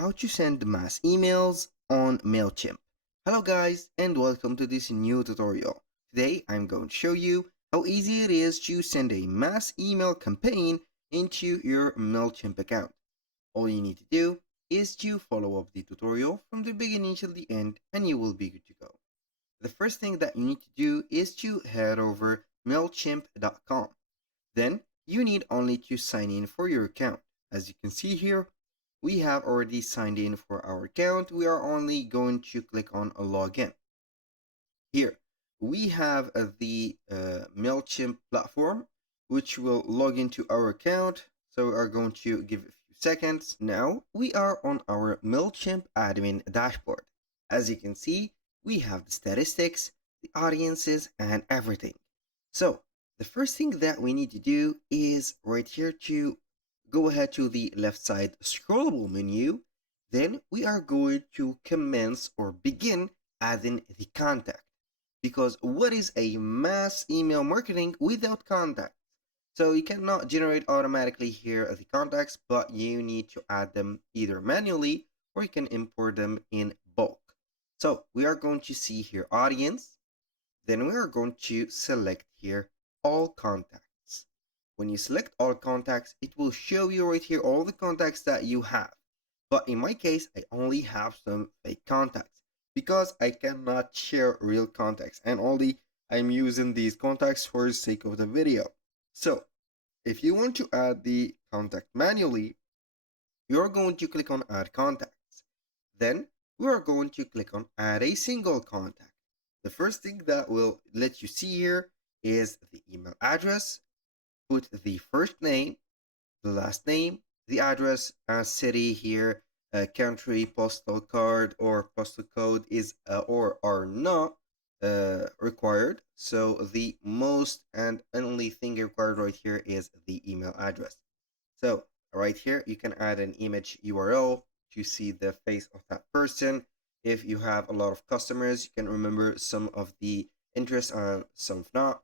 how to send mass emails on Mailchimp. Hello guys and welcome to this new tutorial. Today I'm going to show you how easy it is to send a mass email campaign into your Mailchimp account. All you need to do is to follow up the tutorial from the beginning till the end and you will be good to go. The first thing that you need to do is to head over Mailchimp.com. Then you need only to sign in for your account. As you can see here, we have already signed in for our account. We are only going to click on a login. Here, we have the Mailchimp platform, which will log into our account. So we are going to give a few seconds. Now we are on our Mailchimp admin dashboard. As you can see, we have the statistics, the audiences, and everything. So the first thing that we need to do is right here to go ahead to the left side scrollable menu. Then we are going to commence or begin adding the contact. Because what is a mass email marketing without contacts? So you cannot generate automatically here the contacts, but you need to add them either manually or you can import them in bulk. So we are going to see here audience. Then we are going to select here all contacts. When you select all contacts, it will show you right here all the contacts that you have. But in my case, I only have some fake contacts because I cannot share real contacts and only I'm using these contacts for the sake of the video. So if you want to add the contact manually, you're going to click on add contacts. Then we are going to click on add a single contact. The first thing that will let you see here is the email address. Put the first name, the last name, the address, city here, country, postal card, or postal code is or are not required. So the most and only thing required right here is the email address. So right here, you can add an image URL to see the face of that person. If you have a lot of customers, you can remember some of the interests and some not.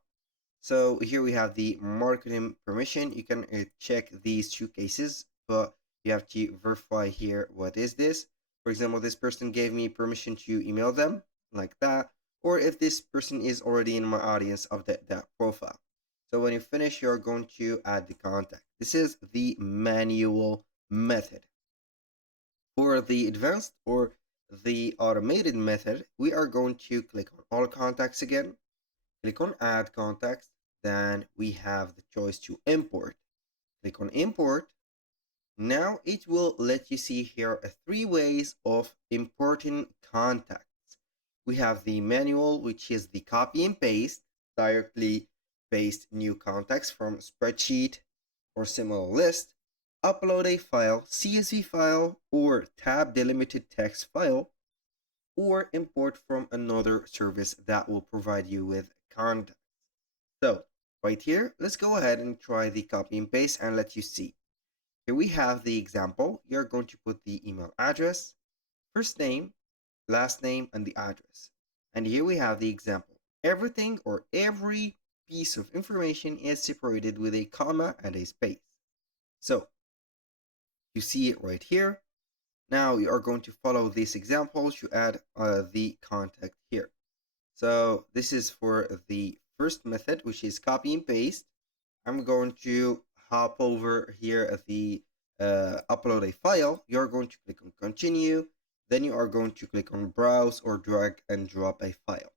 So here we have the marketing permission. You can check these two cases, but you have to verify here what is this. For example, this person gave me permission to email them like that, or if this person is already in my audience, update that profile. So when you finish, you're going to add the contact. This is the manual method. For the advanced or the automated method, we are going to click on all contacts again, click on add contacts, then we have the choice to import. Click on import. Now it will let you see here 3 ways of importing contacts. We have the manual, which is the copy and paste, directly paste new contacts from spreadsheet or similar list, upload a file, CSV file, or tab delimited text file, or import from another service that will provide you with contacts. So right here, let's go ahead and try the copy and paste and let you see. Here we have the example. You're going to put the email address, first name, last name, and the address. And here we have the example. Everything or every piece of information is separated with a comma and a space. So you see it right here. Now you are going to follow this example to add the contact here. So this is for the first method, which is copy and paste. I'm going to hop over here at the upload a file. You're going to click on continue. Then you are going to click on browse or drag and drop a file.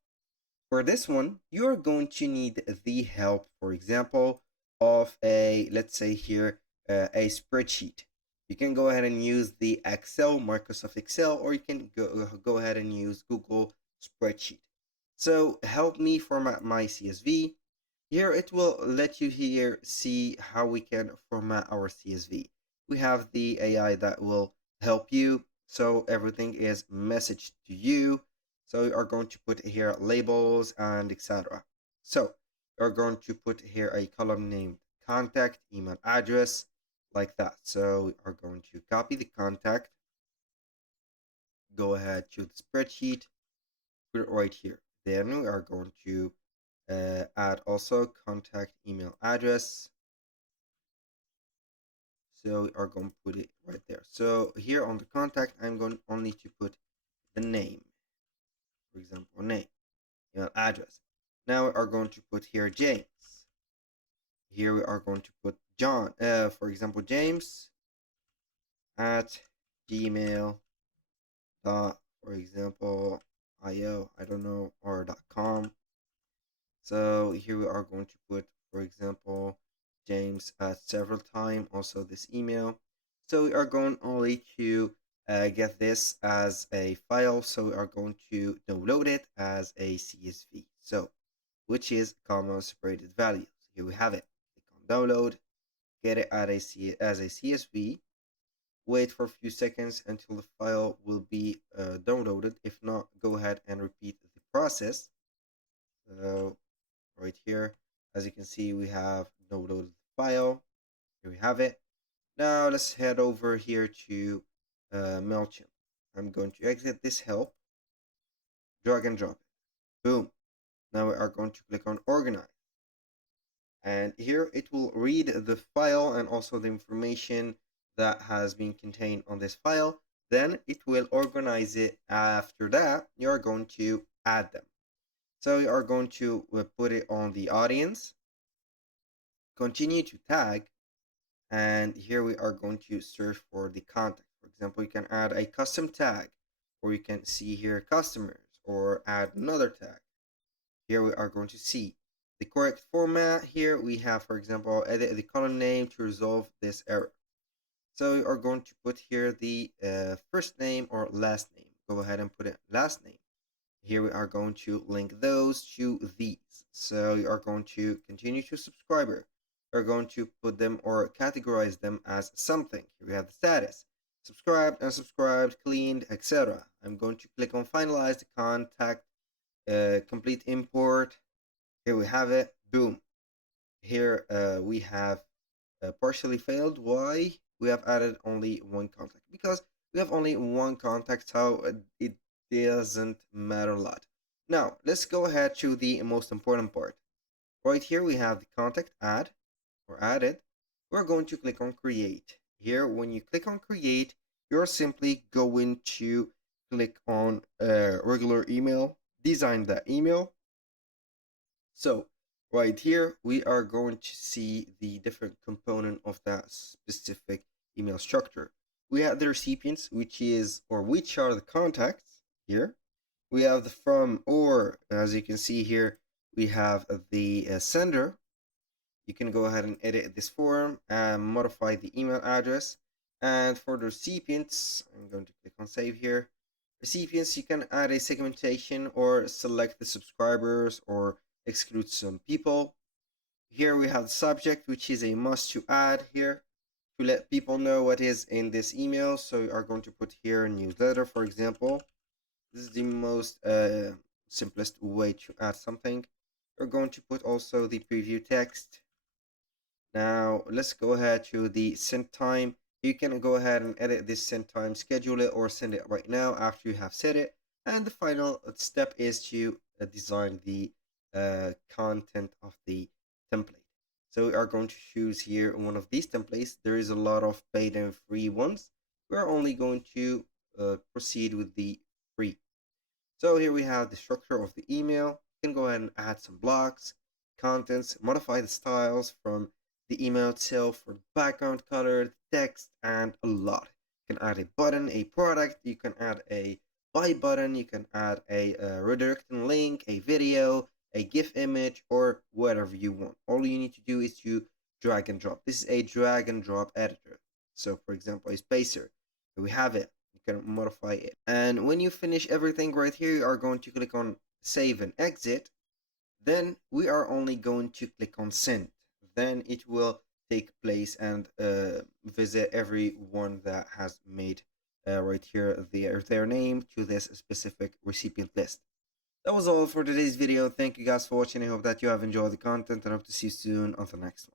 For this one, you're going to need the help, for example, of a, let's say here, a spreadsheet. You can go ahead and use the Excel, Microsoft Excel, or you can go ahead and use Google Spreadsheet. So help me format my CSV. Here it will let you here see how we can format our CSV. We have the AI that will help you. So everything is messaged to you. So you are going to put here labels and etc. So you're going to put here a column named contact, email address, like that. So we are going to copy the contact, go ahead to the spreadsheet, put it right here. Then we are going to add also contact email address. So we are going to put it right there. So here on the contact, I'm going only to put the name, for example, name, email address. Now we are going to put here James. Here we are going to put John, for example, James at gmail dot, for example, io, I don't know, or .com. So here we are going to put, for example, James several times, also this email. So we are going only to get this as a file. So we are going to download it as a CSV. So, which is comma separated values. Here we have it. Click on download, get it as a CSV. Wait for a few seconds until the file will be downloaded. If not, go ahead and repeat the process. So right here, as you can see, we have downloaded the file. Here we have it. Now let's head over here to Mailchimp. I'm going to exit this help, drag and drop it. Boom. Now we are going to click on organize. And here it will read the file and also the information that has been contained on this file. Then it will organize it. After that, you are going to add them. So you are going to put it on the audience, continue to tag, and here we are going to search for the contact. For example, you can add a custom tag, or you can see here customers, or add another tag. Here we are going to see the correct format. Here we have, for example, edit the column name to resolve this error. So we are going to put here the first name or last name. Go ahead and put it last name. Here we are going to link those to these. So you are going to continue to subscriber. You're going to put them or categorize them as something. Here we have the status. Subscribed, unsubscribed, cleaned, etc. I'm going to click on finalize the contact, complete import. Here we have it. Boom. Here we have partially failed. Why? We have added only one contact. Because we have only one contact, so it doesn't matter a lot. Now, let's go ahead to the most important part. Right here we have the contact add or added. We're going to click on create. Here, when you click on create, you're simply going to click on regular email, design that email. So right here, we are going to see the different component of that specific email structure. We have the recipients, which are the contacts here. We have the from, or as you can see here, we have the sender. You can go ahead and edit this form and modify the email address. And for the recipients, I'm going to click on save here. Recipients, you can add a segmentation or select the subscribers or exclude some people. Here we have the subject, which is a must to add here to let people know what is in this email. So we are going to put here newsletter, for example. This is the most simplest way to add something. We're going to put also the preview text. Now let's go ahead to the send time. You can go ahead and edit this send time, schedule it, or send it right now after you have set it. And the final step is to design the content of the template. So we are going to choose here one of these templates. There is a lot of paid and free ones. We're only going to proceed with the free. So here we have the structure of the email. You can go ahead and add some blocks, contents, modify the styles from the email itself for background color, text, and a lot. You can add a button, a product, you can add a buy button, you can add a redirecting link, a video, a GIF image, or whatever you want. All you need to do is to drag and drop. This is a drag and drop editor. So for example, a spacer. Here we have it. You can modify it. And when you finish everything right here, you are going to click on save and exit. Then we are only going to click on send. Then it will take place and visit everyone that has made right here their name to this specific recipient list. That was all for today's video. Thank you guys for watching. I hope that you have enjoyed the content and hope to see you soon on the next one.